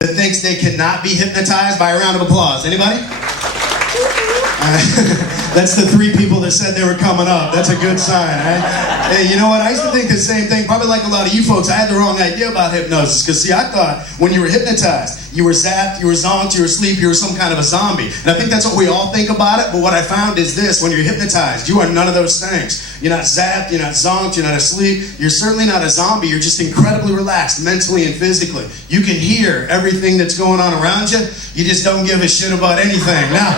that thinks they cannot be hypnotized? By a round of applause. Anybody? That's the 3 people that said they were coming up. That's a good sign, right? Hey, you know what? I used to think the same thing, probably like a lot of you folks. I had the wrong idea about hypnosis. Because, see, I thought when you were hypnotized, you were zapped, you were zonked, you were asleep, you were some kind of a zombie. And I think that's what we all think about it. But what I found is this: when you're hypnotized, you are none of those things. You're not zapped, you're not zonked, you're not asleep. You're certainly not a zombie. You're just incredibly relaxed, mentally and physically. You can hear everything that's going on around you. You just don't give a shit about anything. Now,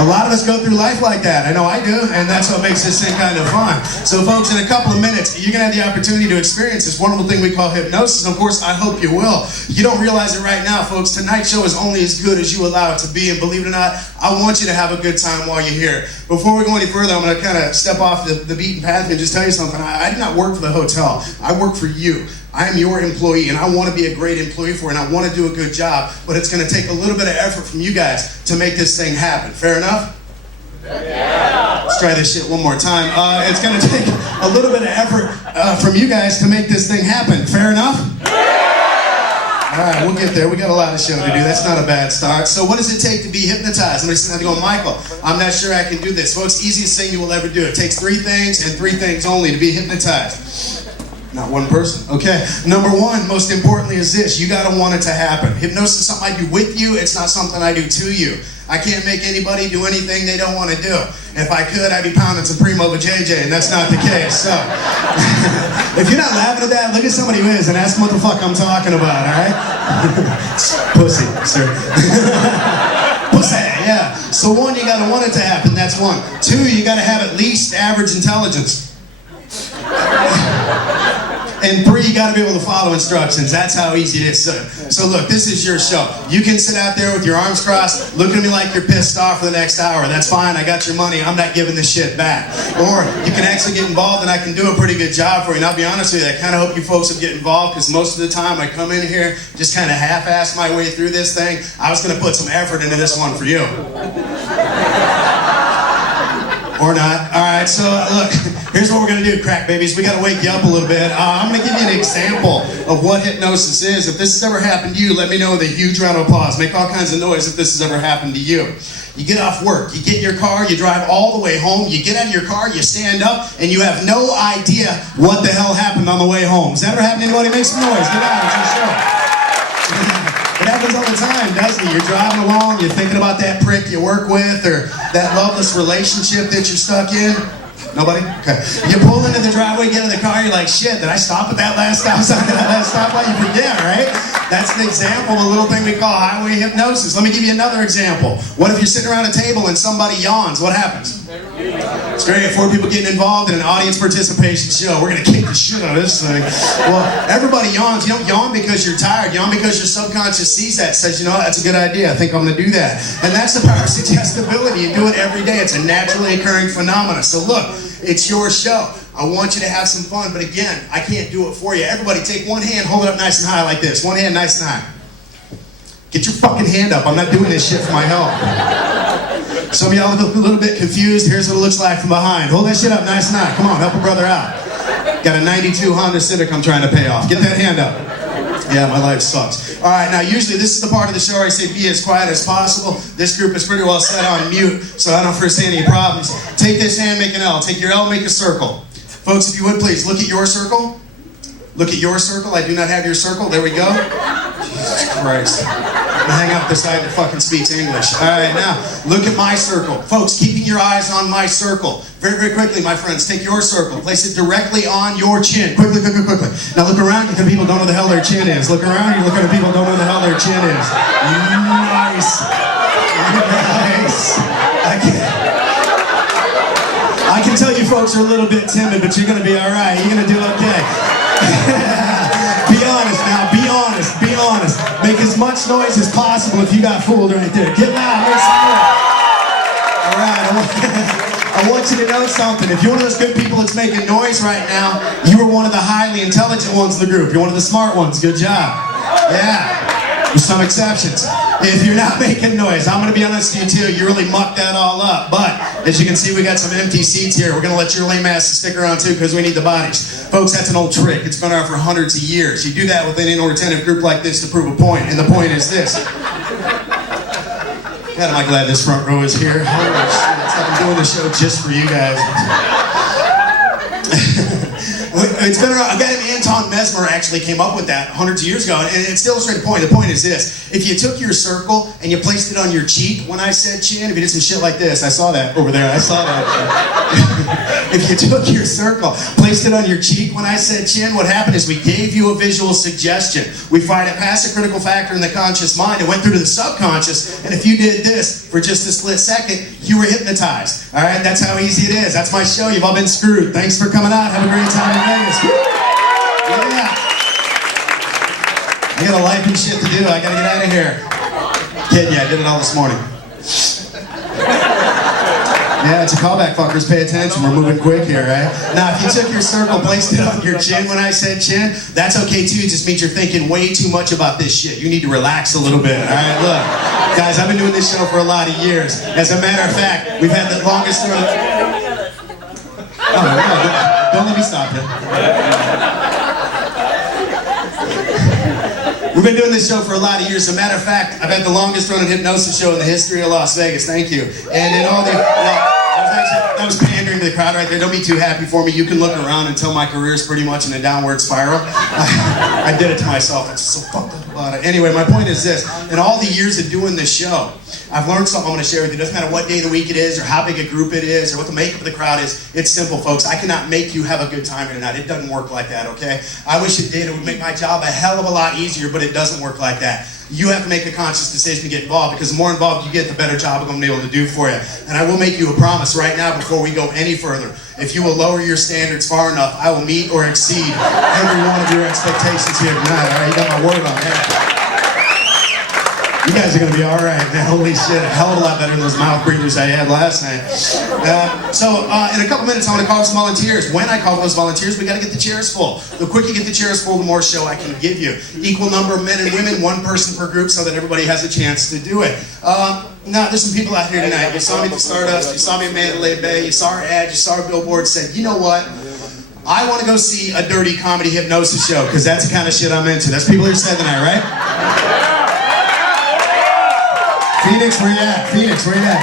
a lot of us go through life like that. I know I do, and that's what makes this thing kind of fun. So, folks, in a couple of minutes, you're going to have the opportunity to experience this wonderful thing we call hypnosis. And, of course, I hope you will. You don't realize it right now, folks. Tonight's show is only as good as you allow it to be, and believe it or not, I want you to have a good time while you're here. Before we go any further, I'm going to kind of step off the beaten path and just tell you something. I do not work for the hotel. I work for you. I am your employee, and I want to be a great employee for you, and I want to do a good job, but it's going to take a little bit of effort from you guys to make this thing happen. Fair enough? Yeah. Let's try this shit one more time. It's going to take a little bit of effort from you guys to make this thing happen. Fair enough? Yeah. All right, we'll get there. We got a lot of show to do. That's not a bad start. So what does it take to be hypnotized? Somebody's sitting there going, Michael, I'm not sure I can do this. Folks, easiest thing you will ever do. It takes 3 things and 3 things only to be hypnotized. Not one person. Okay. Number 1, most importantly, is this: you got to want it to happen. Hypnosis is something I do with you. It's not something I do to you. I can't make anybody do anything they don't want to do. If I could, I'd be pounding some Primo with JJ, and that's not the case. So, if you're not laughing at that, look at somebody who is and ask them what the fuck I'm talking about, all right? Pussy, sir. Pussy, yeah. So 1, you got to want it to happen. That's 1. 2, you got to have at least average intelligence. And 3, you got to be able to follow instructions. That's how easy it is. So look, this is your show. You can sit out there with your arms crossed, looking at me like you're pissed off for the next hour. That's fine. I got your money. I'm not giving this shit back. Or you can actually get involved, and I can do a pretty good job for you. And I'll be honest with you, I kind of hope you folks will get involved, because most of the time I come in here, just kind of half-ass my way through this thing. I was going to put some effort into this one for you. Or not. All right, so look, here's what we're going to do, crack babies. We got to wake you up a little bit. I'm going to give you an example of what hypnosis is. If this has ever happened to you, let me know with a huge round of applause. Make all kinds of noise if this has ever happened to you. You get off work, you get in your car, you drive all the way home, you get out of your car, you stand up, and you have no idea what the hell happened on the way home. Has that ever happened to anybody? Make some noise. Get out. It's your show. It happens all the time, doesn't it? You're driving along, you're thinking about that prick you work with, or that loveless relationship that you're stuck in. Nobody? Okay. You pull into the driveway, get in the car, you're like, shit, did I stop at that last stop sign? Did that last stoplight? You forget, right? That's an example of a little thing we call highway hypnosis. Let me give you another example. What if you're sitting around a table and somebody yawns? What happens? It's great. 4 people getting involved in an audience participation show. We're going to kick the shit out of this thing. Well, everybody yawns. You don't yawn because you're tired. Yawn because your subconscious sees that, says, you know, that's a good idea. I think I'm going to do that. And that's the power of suggestibility. You do it every day. It's a naturally occurring phenomenon. So look, it's your show. I want you to have some fun, but again, I can't do it for you. Everybody take one hand, hold it up nice and high like this. One hand nice and high. Get your fucking hand up. I'm not doing this shit for my help. Some of y'all look a little bit confused. Here's what it looks like from behind. Hold that shit up nice and high. Come on, help a brother out. Got a 92 Honda Civic I'm trying to pay off. Get that hand up. Yeah, my life sucks. All right, now usually this is the part of the show where I say be as quiet as possible. This group is pretty well set on mute, so I don't foresee any problems. Take this hand, make an L. Take your L, make a circle. Folks, if you would please, look at your circle. Look at your circle. I do not have your circle. There we go. Jesus Christ. I'm gonna hang up the side that fucking speaks English. All right, now, look at my circle. Folks, keeping your eyes on my circle. Very, very quickly, my friends, take your circle. Place it directly on your chin. Quickly, quickly, quickly. Now look around, because people don't know the hell their chin is. Look around, you look at the people don't know the hell their chin is. Nice. Nice. I can tell you folks are a little bit timid, but you're gonna be all right. You're gonna do okay. Be honest now, be honest, be honest. Make as much noise as possible if you got fooled right there. Get loud, make some noise. All right, I want you to know something. If you're one of those good people that's making noise right now, you are one of the highly intelligent ones in the group. You're one of the smart ones. Good job. Yeah. With some exceptions. If you're not making noise, I'm gonna be honest with you too, you really mucked that all up. But, as you can see, we got some empty seats here. We're gonna let your lame asses stick around too, because we need the bodies. Folks, that's an old trick. It's been around for hundreds of years. You do that with an inattentive group like this to prove a point, and the point is this. God, am I glad this front row is here. Holy shit, it's like I'm doing the show just for you guys. It's been around. A guy named Anton Mesmer actually came up with that hundreds of years ago, and it still illustrates the point. The point is this: if you took your circle and you placed it on your cheek when I said chin, if you did some shit like this, I saw that over there. I saw that. If you took your circle, placed it on your cheek when I said chin, what happened is we gave you a visual suggestion. We fired it past the critical factor in the conscious mind. It went through to the subconscious, and if you did this for just a split second, you were hypnotized. All right, that's how easy it is. That's my show. You've all been screwed. Thanks for coming out. Have a great time in Vegas. Yeah. I got a life and shit to do. I gotta get out of here. Kidding ya, I did it all this morning. Yeah, it's a callback, fuckers. Pay attention. We're moving quick here, right? Now, if you took your circle, placed it on your chin when I said chin, that's okay too. It just means you're thinking way too much about this shit. You need to relax a little bit, all right? Look, guys, I've been doing this show for a lot of years. As a matter of fact, we've had the longest run. Oh, no, don't let me stop you. We've been doing this show for a lot of years. As a matter of fact, I've had the longest running hypnosis show in the history of Las Vegas. Thank you. And in all the... that was pandering to the crowd right there. Don't be too happy for me. You can look around and tell my career is pretty much in a downward spiral. I did it to myself. I'm so fucked up about it. Anyway, my point is this. In all the years of doing this show, I've learned something I'm going to share with you. It doesn't matter what day of the week it is, or how big a group it is, or what the makeup of the crowd is. It's simple, folks. I cannot make you have a good time here tonight. It doesn't work like that, okay? I wish it did. It would make my job a hell of a lot easier, but it doesn't work like that. You have to make a conscious decision to get involved, because the more involved you get, the better job I'm going to be able to do for you. And I will make you a promise right now before we go any further. If you will lower your standards far enough, I will meet or exceed every one of your expectations here tonight. All right, you got my word on that. You guys are going to be all right, man. Holy shit, a hell of a lot better than those mouth breathers I had last night. In a couple minutes, I'm going to call some volunteers. When I call those volunteers, we got to get the chairs full. The quicker you get the chairs full, the more show I can give you. Equal number of men and women, one person per group, so that everybody has a chance to do it. Now, there's some people out here tonight. You saw me at the Stardust, you saw me at Mandalay Bay, you saw our ad, you saw our billboard, said, you know what? I want to go see a dirty comedy hypnosis show, because that's the kind of shit I'm into. That's people who said tonight, right? Phoenix, where you at? Phoenix, where you at?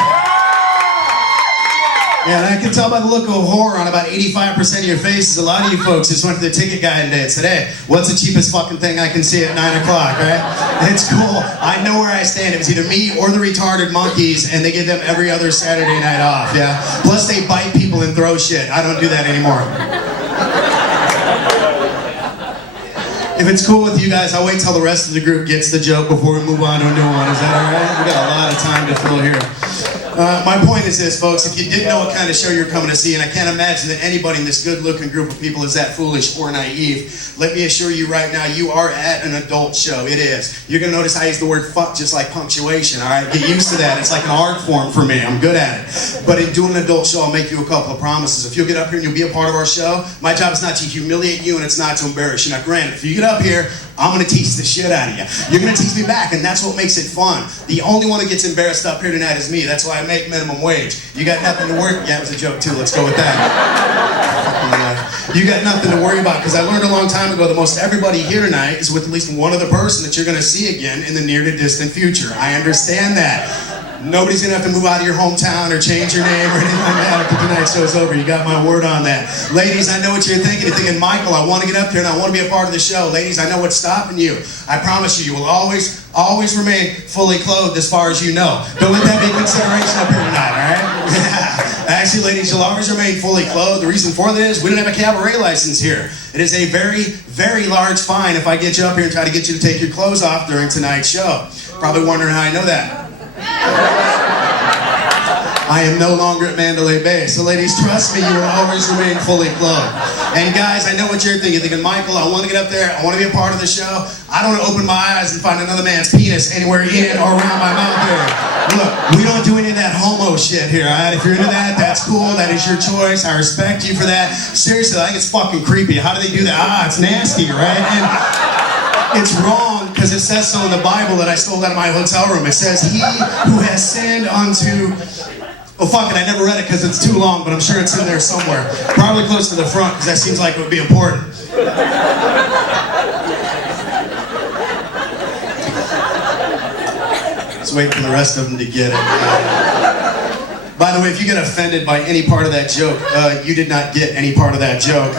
Yeah, and I can tell by the look of horror on about 85% of your faces, a lot of you folks just went to the ticket guy today and said, hey, what's the cheapest fucking thing I can see at 9 o'clock, right? It's cool. I know where I stand. It was either me or the retarded monkeys, and they give them every other Saturday night off, yeah? Plus, they bite people and throw shit. I don't do that anymore. If it's cool with you guys, I'll wait till the rest of the group gets the joke before we move on to a new one. Is that all right? We got a lot of time to fill here. My point is this, folks. If you didn't know what kind of show you're coming to see, and I can't imagine that anybody in this good-looking group of people is that foolish or naive, let me assure you right now, you are at an adult show. It is. You're going to notice I use the word fuck just like punctuation, all right? Get used to that. It's like an art form for me. I'm good at it. But in doing an adult show, I'll make you a couple of promises. If you'll get up here and you'll be a part of our show, my job is not to humiliate you and it's not to embarrass you. Now, granted, if you get up here, I'm going to teach the shit out of you. You're going to teach me back, and that's what makes it fun. The only one who gets embarrassed up here tonight is me. That's why I make minimum wage. You got nothing to worry... Yeah, it was a joke, too. Let's go with that. You got nothing to worry about, because I learned a long time ago that most everybody here tonight is with at least one other person that you're going to see again in the near to distant future. I understand that. Nobody's going to have to move out of your hometown or change your name or anything like that after tonight's show's over. You got my word on that. Ladies, I know what you're thinking. You're thinking, Michael, I want to get up there and I want to be a part of the show. Ladies, I know what's stopping you. I promise you, you will always remain fully clothed as far as you know. Don't let that be a consideration up here tonight, all right? Actually, ladies, you'll always remain fully clothed. The reason for that is we don't have a cabaret license here. It is a very, very large fine if I get you up here and try to get you to take your clothes off during tonight's show. Probably wondering how I know that. I am no longer at Mandalay Bay. So ladies, trust me, you will always remain fully clothed. And guys, I know what you're thinking. You're thinking, Michael, I want to get up there. I want to be a part of the show. I don't want to open my eyes and find another man's penis anywhere in or around my mouth there. Look, we don't do any of that homo shit here, all right? If you're into that, that's cool. That is your choice. I respect you for that. Seriously, I think it's fucking creepy. How do they do that? It's nasty, right? And it's wrong. because it says so in the Bible that I stole out of my hotel room. It says, he who has sinned unto... Oh, fuck it, I never read it because it's too long, but I'm sure it's in there somewhere. Probably close to the front, because that seems like it would be important. Just waiting for the rest of them to get it. By the way, if you get offended by any part of that joke, you did not get any part of that joke.